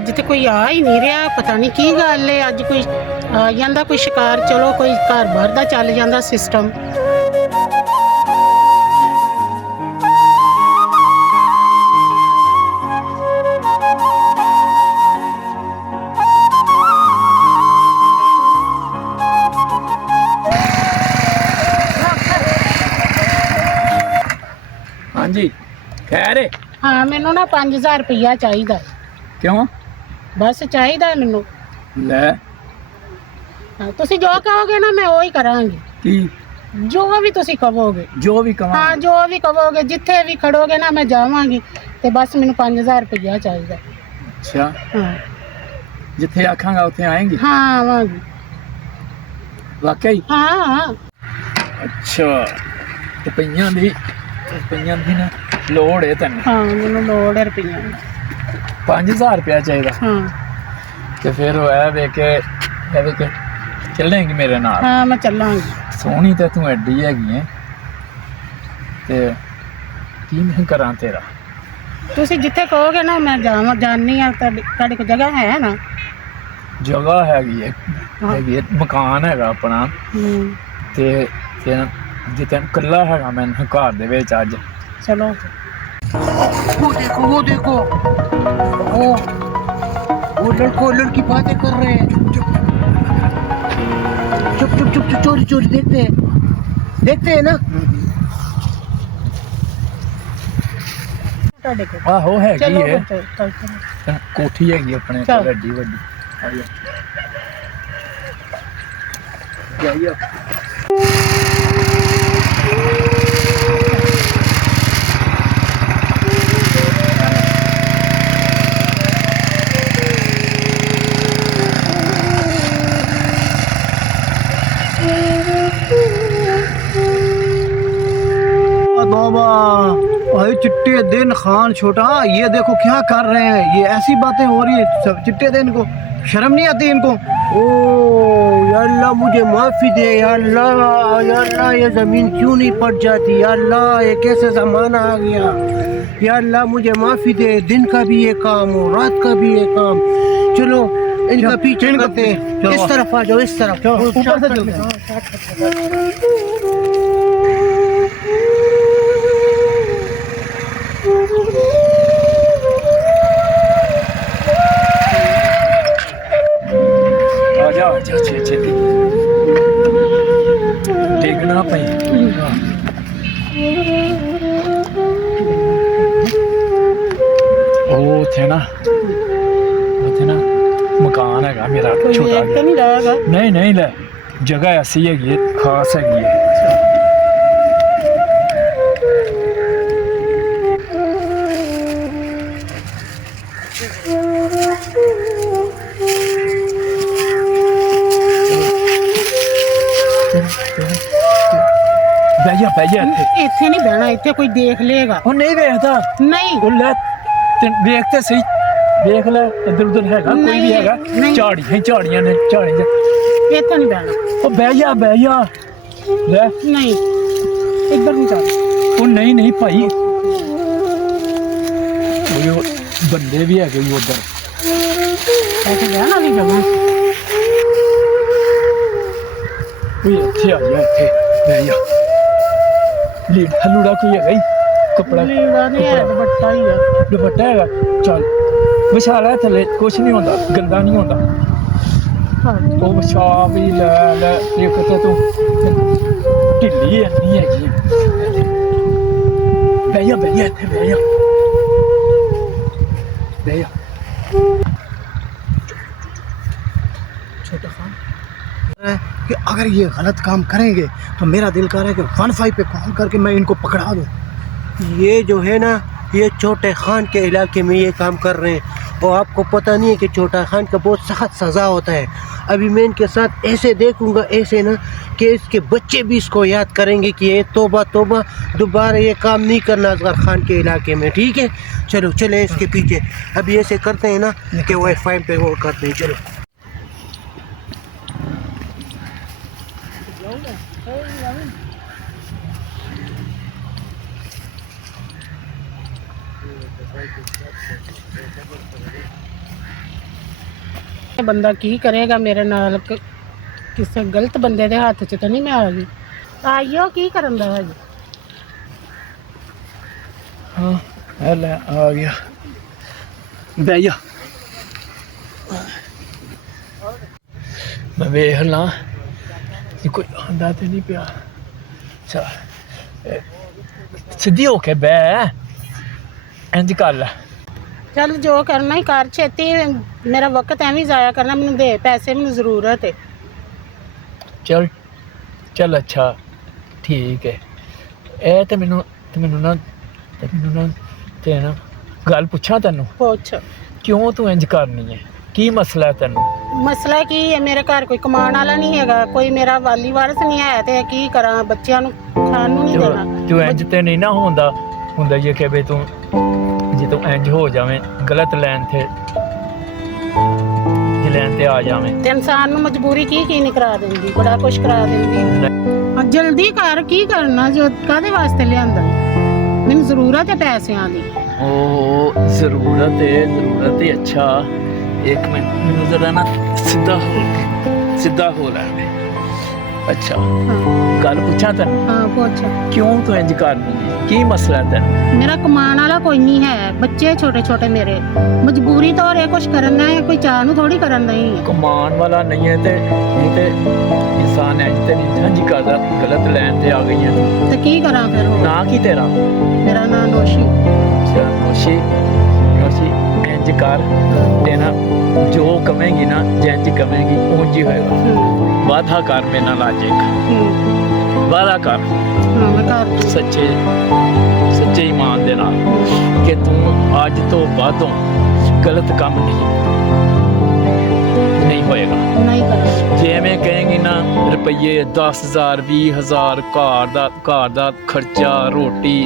ਅੱਜ ਤੇ ਕੋਈ ਆ ਹੀ ਨਹੀਂ ਰਿਹਾ, ਪਤਾ ਨਹੀਂ ਕੀ ਗੱਲ ਹੈ। ਅੱਜ ਕੋਈ ਆ ਜਾਂਦਾ, ਕੋਈ ਸ਼ਿਕਾਰ, ਚਲੋ ਕੋਈ ਘਰ ਬਾਹਰ ਦਾ ਚੱਲ ਜਾਂਦਾ ਸਿਸਟਮ। ਹਾਂਜੀ ਖੈਰ ਹੈ। ਹਾਂ ਮੈਨੂੰ ਨਾ 5000 ਰੁਪਇਆ ਚਾਹੀਦਾ। ਕਿਉਂ? ਬਸ ਚਾਹੀਦਾ ਮੈਨੂੰ। ਲੈ ਹਾਂ, ਤੁਸੀਂ ਜੋ ਕਹੋਗੇ ਨਾ ਮੈਂ ਉਹੀ ਕਰਾਂਗੀ। ਕੀ? ਜੋ ਵੀ ਤੁਸੀਂ ਕਹੋਗੇ। ਜੋ ਵੀ ਕਹਾਂ। ਹਾਂ ਜੋ ਵੀ ਕਹੋਗੇ, ਜਿੱਥੇ ਵੀ ਖੜੋਗੇ ਨਾ ਮੈਂ ਜਾਵਾਂਗੀ। ਤੇ ਬਸ ਮੈਨੂੰ 5000 ਰੁਪਇਆ ਚਾਹੀਦਾ। ਅੱਛਾ, ਹਾਂ ਜਿੱਥੇ ਆਖਾਂਗਾ ਉੱਥੇ ਆਏਂਗੀ? ਹਾਂ ਆਵਾਂਗੀ। ਵਾਕਈ? ਹਾਂ ਹਾਂ। ਅੱਛਾ, ਰੁਪਈਆਂ ਦੀ ਨਾ ਲੋੜ ਹੈ ਤੈਨੂੰ? ਹਾਂ ਮੈਨੂੰ ਲੋੜ ਹੈ ਰੁਪਈਆਂ ਦੀ। 5000 ਰੁਪਇਆ ਚਾਹੀਦਾ? ਹਾਂ। ਤੇ ਫਿਰ ਉਹ ਇਹ ਵੇਖ ਕੇ ਚੱਲੇਂਗੀ ਮੇਰੇ ਨਾਲ? ਹਾਂ ਮੈਂ ਚੱਲਾਂਗੀ। ਸੋਹਣੀ ਤੇ ਤੂੰ ਐਡੀ ਹੈਗੀ ਹੈ, ਤੇ ਕੀ ਮੈਂ ਕਰਾਂ ਤੇਰਾ? ਤੁਸੀਂ ਜਿੱਥੇ ਕਹੋਗੇ ਨਾ ਮੈਂ ਜਾਣੀ ਆ। ਤੁਹਾਡੇ ਕੋਲ ਜਗ੍ਹਾ ਹੈ ਨਾ? ਜਗ੍ਹਾ ਹੈਗੀ ਹੈ, ਹਾਂ। ਹੈਗੀ ਹੈ, ਮਕਾਨ ਹੈਗਾ ਆਪਣਾ। ਤੇ ਜਿੱਥੇ ਇਕੱਲਾ ਹੈਗਾ ਮੈਂ ਘਰ ਦੇ ਵਿੱਚ ਅੱਜ। चलो वो देखो वो लड़को लड़की बातें कर रहे हैं। चुप चुप चुप चुप चुप चोरी चोरी देखते हैं ना। ਤੁਹਾਡੇ ਕੋਲ ਆਹੋ ਹੈਗੀ ਚਲੋ ਹੈ, ਚਲੋ। ਕੋਠੀ ਹੈਗੀ ਆਪਣੇ ਚੱਲ। ਵੱਡੀ ਵੱਡੀ। ਆ ਜਾ ਜਾਈਏ। भाई चिट्टे दिन खान छोटा, ये देखो क्या कर रहे हैं, ये ऐसी बातें हो रही है। सब चिट्टे दिन को शर्म नहीं आती इनको। ओ या अल्लाह मुझे माफ़ी दे या अल्लाह ये ज़मीन क्यों नहीं पट जाती या अल्लाह, ये कैसे ज़माना आ गया या अल्लाह, मुझे माफ़ी दे। दिन का भी ये काम हो, रात का भी ये काम। चलो इनका पीछे करते हैं। इस तरफ आ जाओ, इस तरफ ऊपर से चलते हैं। आजा छेती देखना पई। ਉਹ ਉੱਥੇ ਨਾ ਮਕਾਨ ਹੈਗਾ ਮੇਰਾ ਕੋਈ ਛੋਟਾ ਵੇਖ ਤਾਂ ਨਹੀਂ ਰਹੇਗਾ? ਨਹੀਂ ਨਹੀਂ, ਲੈ ਜਗ੍ਹਾ ਐਸੀ ਹੈਗੀ ਹੈ, ਖਾਸ ਹੈਗੀ ਹੈ। ਬਹਿ ਜਾ ਇੱਥੇ ਨਹੀਂ ਬਹਿਣਾ, ਇੱਥੇ ਕੋਈ ਦੇਖ ਲਏਗਾ। ਉਹ ਨਹੀਂ ਵੇਖਦਾ। ਨਹੀਂ ਉਹ ਲੈ ਵੇਖ ਤੇ ਸਹੀ, ਵੇਖ ਲੈ ਇੱਧਰ ਉੱਧਰ ਹੈਗਾ ਕੋਈ ਵੀ ਹੈਗਾ? ਝਾੜੀਆਂ ਨੇ ਝਾੜੀਆਂ। ਇੱਥੇ ਨਹੀਂ ਬਹਿਣਾ। ਉਹ ਬਹਿ ਜਾ ਲੈ। ਨਹੀਂ ਇੱਧਰ ਨਹੀਂ ਚੱਲ। ਉਹ ਨਹੀਂ ਭਾਈ, ਉਹ ਬੰਦੇ ਵੀ ਹੈਗੇ ਜੀ ਉੱਧਰ। ਇੱਥੇ ਬਹਿਣਾ ਵੀ ਜਗ੍ਹਾ। ਉਹ ਇੱਥੇ ਆ ਜਾ, ਇੱਥੇ ਬਹਿ ਜਾ। ਹਲੂੜਾ ਕੋਈ ਹੈਗਾ ਹੀ? ਕੱਪੜਾ ਲੀੜਾ ਨਹੀਂ ਹੈ, ਦੁਪੱਟਾ ਹੀ ਆ। ਦੁਪੱਟਾ ਹੈਗਾ? ਚੱਲ ਵਿਛਾ ਲੈ ਥੱਲੇ, ਕੁਛ ਨਹੀਂ ਹੁੰਦਾ, ਗੰਦਾ ਨਹੀਂ ਹੁੰਦਾ। ਉਹ ਵਿਛਾ ਵੀ ਲੈ ਇੱਕ ਤੇ ਤੂੰ ਢਿੱਲੀ ਨਹੀਂ ਹੈਗੀ। ਬਹਿ ਜਾ ਇੱਥੇ ਬਹਿ ਜਾ। छोटा खान कि अगर ये गलत काम करेंगे तो मेरा दिल कर रहा है कि 15 पे कॉल करके मैं इनको पकड़ा दूँ। ये जो है ना, ये छोटे खान के इलाके में ये काम कर रहे हैं और आपको पता नहीं है कि छोटा खान का बहुत सख्त सज़ा होता है। अभी मैं इनके साथ ऐसे देखूंगा, ऐसे ना कि इसके बच्चे भी इसको याद करेंगे कि ये तौबा दोबारा ये काम नहीं करना असगर खान के इलाके में। ठीक है, चलो चले इसके पीछे। अभी ऐसे करते हैं ना कि वाईफाई पे वो करते हैं। चलो ਬੰਦਾ ਕੀ ਕਰੇਗਾ ਮੇਰੇ ਨਾਲ ਕਿਸੇ ਗਲਤ ਬੰਦੇ ਦੇ ਹੱਥ 'ਚ ਤਾਂ ਨਹੀਂ ਮੈਂ ਆ ਗਈ। ਆਈਓ ਕੀ ਕਰਨ ਦਾ ਹੈ ਜੀ। हाँ ले आ गया भैया मैं वेख ला कोई आंदा तो नहीं पिया। अच्छा सीधी होके बह इंज कर लै ਚੱਲ ਜੋ ਕਰਨਾ ਹੀ ਕਰ ਛੇਤੀ, ਮੇਰਾ ਵਕਤ ਐਵੇਂ ਹੀ ਜ਼ਾਇਆ ਕਰਨਾ, ਮੈਨੂੰ ਦੇ ਪੈਸੇ, ਮੈਨੂੰ ਜ਼ਰੂਰਤ ਹੈ। चल चल अच्छा ठीक है ए ते मैनू ना ते ना गल पुछा तेनू ਪੁੱਛ क्यों तू इंज करनी है की मसला है तेनू ਮਸਲਾ ਕੀ ਹੈ, ਮੇਰੇ ਘਰ ਕੋਈ ਕਮਾਉਣ ਵਾਲਾ ਨਹੀਂ ਹੈਗਾ, ਕੋਈ ਮੇਰਾ ਵਾਲੀ ਵਾਰਸ ਨਹੀਂ ਹੈ, ਤੇ ਕੀ ਕਰਾਂ, ਬੱਚਿਆਂ ਨੂੰ ਖਾਣ ਨੂੰ ਨਹੀਂ ਦੇਣਾ। ਤੂੰ ਇੰਜ ਤੇ ਨਹੀਂ ਨਾ ਹੁੰਦਾ ਇਹ ਕਿ ਵੀ ਤੂੰ ਜੇ ਤੂੰ ਇੰਜ ਹੋ ਜਾਵੇਂ ਗਲਤ ਲੈਣ ਤੇ ਆ ਜਾਵੇਂ ਤੇ ਇਨਸਾਨ ਨੂੰ ਮਜਬੂਰੀ ਕੀ ਨਹੀਂ ਕਰਾ ਦਿੰਦੀ, ਬੜਾ ਕੁਛ ਕਰਾ ਦਿੰਦੀ। ਆ ਜਲਦੀ ਕਰ, ਕੀ ਕਰਨਾ ਜੋ ਕਾਹਦੇ ਵਾਸਤੇ ਲਿਆਂਦਾ, ਮੈਨੂੰ ਜ਼ਰੂਰਤ ਹੈ ਪੈਸਿਆਂ ਦੀ। ਉਹ ਜ਼ਰੂਰਤ ਹੈ ਅੱਛਾ ਇੱਕ ਮਿੰਟ ਮੈਨੂੰ ਜ਼ਰਾ ਨਾ ਸਿੱਧਾ ਹੋ ਲੈ। ਅੱਛਾ ਗੱਲ ਪੁੱਛਾਂ ਤੈਨੂੰ ਹਾਂ ਪੁੱਛ। ਕਿਉਂ ਤੂੰ ਇੰਜ ਕਰਨੀ ਹੈ, ਕੀ ਮਸਲਾ ਹੈ ਤੈਨੂੰ? ਮੇਰਾ ਕਮਾਉਣ ਵਾਲਾ ਕੋਈ ਨਹੀਂ ਹੈ, ਬੱਚੇ ਛੋਟੇ ਛੋਟੇ ਮੇਰੇ, ਮਜਬੂਰੀ ਤੋਂ ਇਹ ਕੁਛ ਕਰਨਾ ਹੈ, ਕੋਈ ਚਾਹ ਨੂੰ ਥੋੜੀ ਕਰਨ ਨਹੀਂ ਹੈ। ਕਮਾਉਣ ਵਾਲਾ ਨਹੀਂ ਹੈ ਤੇ ਇਹ ਤੇ ਇਨਸਾਨ ਇੰਜ ਤੇ ਨਹੀਂ ਇੰਜ ਕਰਦਾ, ਗਲਤ ਲੈਣ ਤੇ ਆ ਗਈ ਹੈ ਤੂੰ। ਤੇ ਕੀ ਕਰਾਂ ਫਿਰ ਹੁਣ? ਨਾਂ ਕੀ ਤੇਰਾ? ਮੇਰਾ ਨਾਂ ਨੋਸ਼ੀ। ਅੱਛਾ ਨੋਸ਼ੀ ਇੰਜ ਕਰ ਤੇ ਨਾ ਜੋ ਕਵੇਂਗੀ ਨਾ ਜਿੰਜ ਕਵੇਂਗੀ ਉਂਝ ਹੀ ਹੋਏਗਾ। ਵਾਦਾ ਕਰ ਮੇਰੇ ਨਾਲ ਅੱਜ ਇੱਕ ਵਾਦਾ ਕਰ, ਮੈਂ ਕਰ ਸੱਚੇ ਈਮਾਨ ਦੇ ਨਾਲ ਕਿ ਤੂੰ ਅੱਜ ਤੋਂ ਬਾਅਦੋਂ ਗਲਤ ਕੰਮ ਨਹੀਂ ਹੋਏਗਾ। ਨਹੀਂ ਕਰਾਂ। ਜਿਵੇਂ ਕਹੇਂਗੀ ਨਾ ਰੁਪਈਏ 10,000 20,000 ਘਰ ਦਾ ਖਰਚਾ ਰੋਟੀ।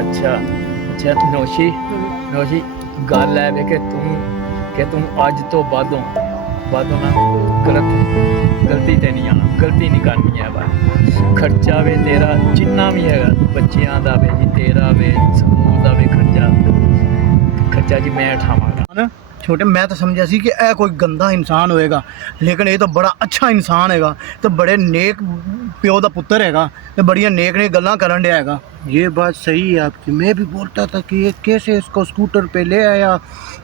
ਅੱਛਾ ਨੋਸ਼ੀ ਗੱਲ ਹੈ ਵੇ ਕਿ ਤੂੰ ਅੱਜ ਤੋਂ ਬਾਅਦੋਂ ਨਾ ਗਲਤੀ ਤੇ ਨਹੀਂ ਆਣਾ, ਗਲਤੀ ਨਹੀਂ ਕਰਨੀ ਹੈ। ਬਸ ਖਰਚਾ ਵੇ ਤੇਰਾ ਜਿੰਨਾ ਵੀ ਹੈਗਾ, ਬੱਚਿਆਂ ਦਾ ਵੇ ਜੀ, ਤੇਰਾ ਵੇ, ਸਕੂਲ ਦਾ ਵੇ, ਖਰਚਾ ਜੀ ਮੈਂ ਉਠਾਵਾਂਗਾ। छोटे मैं तो समझा सी कि यह कोई गंदा इंसान होएगा, लेकिन ये तो बड़ा अच्छा इंसान हैगा, तो बड़े नेक प्यो का पुत्र हैगा, तो बड़िया नेक गल्लां करन दिया हैगा। ये बात सही है आपकी। मैं भी बोलता था कि ये कैसे इसको स्कूटर पे ले आया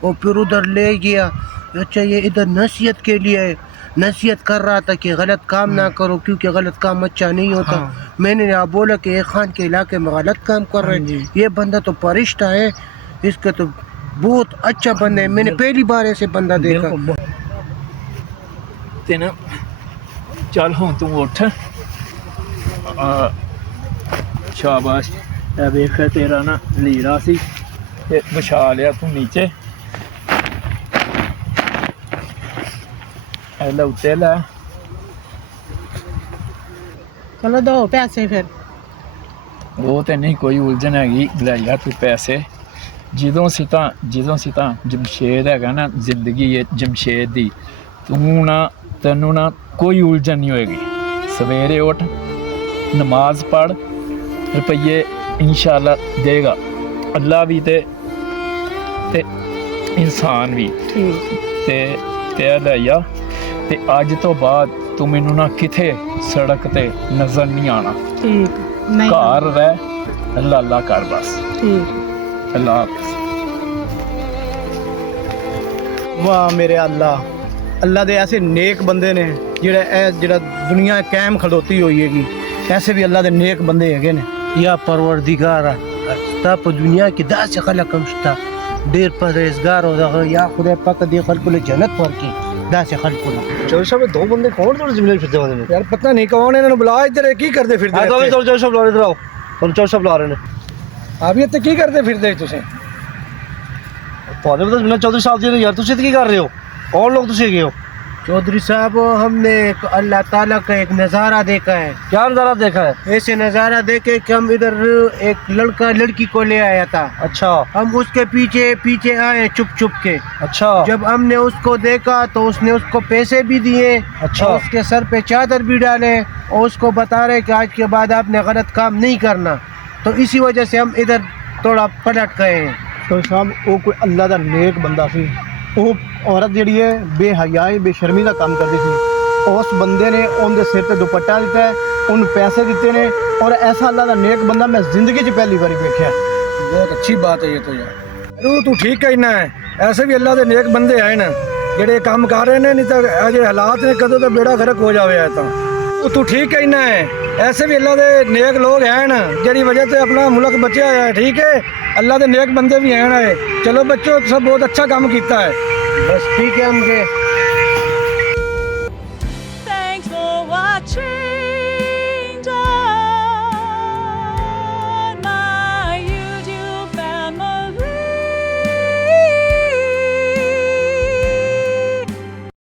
और फिर उधर ले गया। अच्छा ये इधर नसीहत के लिए नसीहत कर रहा था कि गलत काम ना करो, क्योंकि गलत काम अच्छा नहीं होता। मैंने यहाँ बोला कि ये खान के इलाके में गलत काम कर रहे हैं, ये बंदा तो फरिश्ता है, इसका तो बहुत अच्छा बंदा है, मैंने पहली बार ऐसे बंदा देखा। ਤੇ ਨਾ ਚੱਲ ਹੁਣ ਤੂੰ ਉੱਠ। ਸ਼ਾਬਾਸ਼ ਇਹ ਵੇਖ ਤੇਰਾ ਨਾ ਲੀੜਾ ਸੀ ਤੇ ਵਿਛਾ ਲਿਆ ਤੂੰ ਨੀਚੇ। ਇਹ ਲੈ ਉੱਤੇ ਲੈ। ਚਲੋ ਦੋ ਪੈਸੇ ਫਿਰ। ਉਹ ਤੇ ਨਹੀਂ ਕੋਈ ਉਲਝਣ ਹੈਗੀ, ਲੈ ਯਾਰ ਤੂੰ ਪੈਸੇ। ਜਦੋਂ ਸੀ ਤਾਂ ਜਮਸ਼ੇਦ ਹੈਗਾ ਨਾ, ਜ਼ਿੰਦਗੀ ਹੈ ਜਮਸ਼ੇਦ ਦੀ, ਤੈਨੂੰ ਨਾ ਕੋਈ ਉਲਝਣ ਨਹੀਂ ਹੋਏਗੀ। ਸਵੇਰੇ ਉੱਠ, ਨਮਾਜ਼ ਪੜ੍ਹ, ਰੁਪਈਏ ਇਨਸ਼ਾਅੱਲਾ ਦੇਗਾ ਅੱਲਾ ਵੀ ਤੇ ਇਨਸਾਨ ਵੀ। ਤੇ ਲੈ ਜਾ। ਤੇ ਅੱਜ ਤੋਂ ਬਾਅਦ ਤੂੰ ਮੈਨੂੰ ਨਾ ਕਿਥੇ ਸੜਕ ਤੇ ਨਜ਼ਰ ਨਹੀਂ ਆਣਾ। ਘਰ ਰਹਿ, ਅੱਲਾ ਕਰ ਬਸ। अल्लाह वाह मेरे अल्लाह दे ऐसे नेक बंदे ने जेड़ा दुनिया कायम खड़ोती हुई हैगी, ऐसे भी अल्लाह दे नेक बंदे हैगे ने। या परवरदिगार तब दुनिया की दास से खलक कमश्ता देर परहेजगार हो या खुदा पाक दे खल्क ले जन्नत पर की दास से खल्क ना। चौधरी साहब दो बंदे कौन थोड़े जिम्मेदार फिरते वाले ने? यार पता नहीं कौन है, इन्होंने बुला इधर की करते फिरते आ तो चौधरी साहब ला इधर आओ, चौधरी साहब ला रहे ने। आप ये की करते फिरते तुसे? ਤੁਹਾਡੇ ਪਤਾ ਮੈਨੂੰ ਚੌਧਰੀ ਸਾਹਿਬ ਜੀ ਨੇ ਯਾਰ ਤੁਸੀਂ ਕੀ ਕਰ ਰਹੇ ਹੋ? ਕੌਣ ਲੋग ਤੁਸੀਂ ਹੈਗੇ ਹੋ? चौधरी साहब हमने अल्लाह ताला का एक नज़ारा देखा है। क्या नज़ारा देखा है? ऐसे नज़ारा देखे कि हम इधर एक लड़का लड़की को ले आया था। अच्छा। हम उसके पीछे आए चुप के। अच्छा। जब हमने उसको देखा तो उसने उसको पैसे भी दिए। अच्छा। उसके सर पे चादर भी डाले और उसको बता रहे कि आज के बाद आपने गलत काम नहीं करना। तो इसी वजह से हम इधर थोड़ा पलट गए हैं। तो साहब वो कोई अल्लाह का नेक बंदा सी। वो औरत जिहड़ी है बेहयाई बेशर्मी का काम करती थी। उस बंदे ने उनके सिर ते दुपट्टा दिता है, उन पैसे दिते ने, और ऐसा अल्लाह का नेक बंदा मैं जिंदगी च पहली बार देखा। बहुत अच्छी बात है ये तो यार। तू ठीक कहना है, ऐसे भी अल्लाह के नेक बंदे हैं ना ਜਿਹੜੇ ਕੰਮ ਕਰ ਰਹੇ ਨੇ, नहीं तो अजे हालात ने कदों तो बेड़ा गर्क हो जावे है। तो तू ठीक कहना है, ऐसे भी अल्लाह के नेक लोग हैं ना जिहड़ी वजह से अपना मुल्क बचा है। ठीक है, अल्लाह के नेक बंदे भी हैं। चलो बच्चों, सब बहुत अच्छा काम किया है। बस ठीक है हमके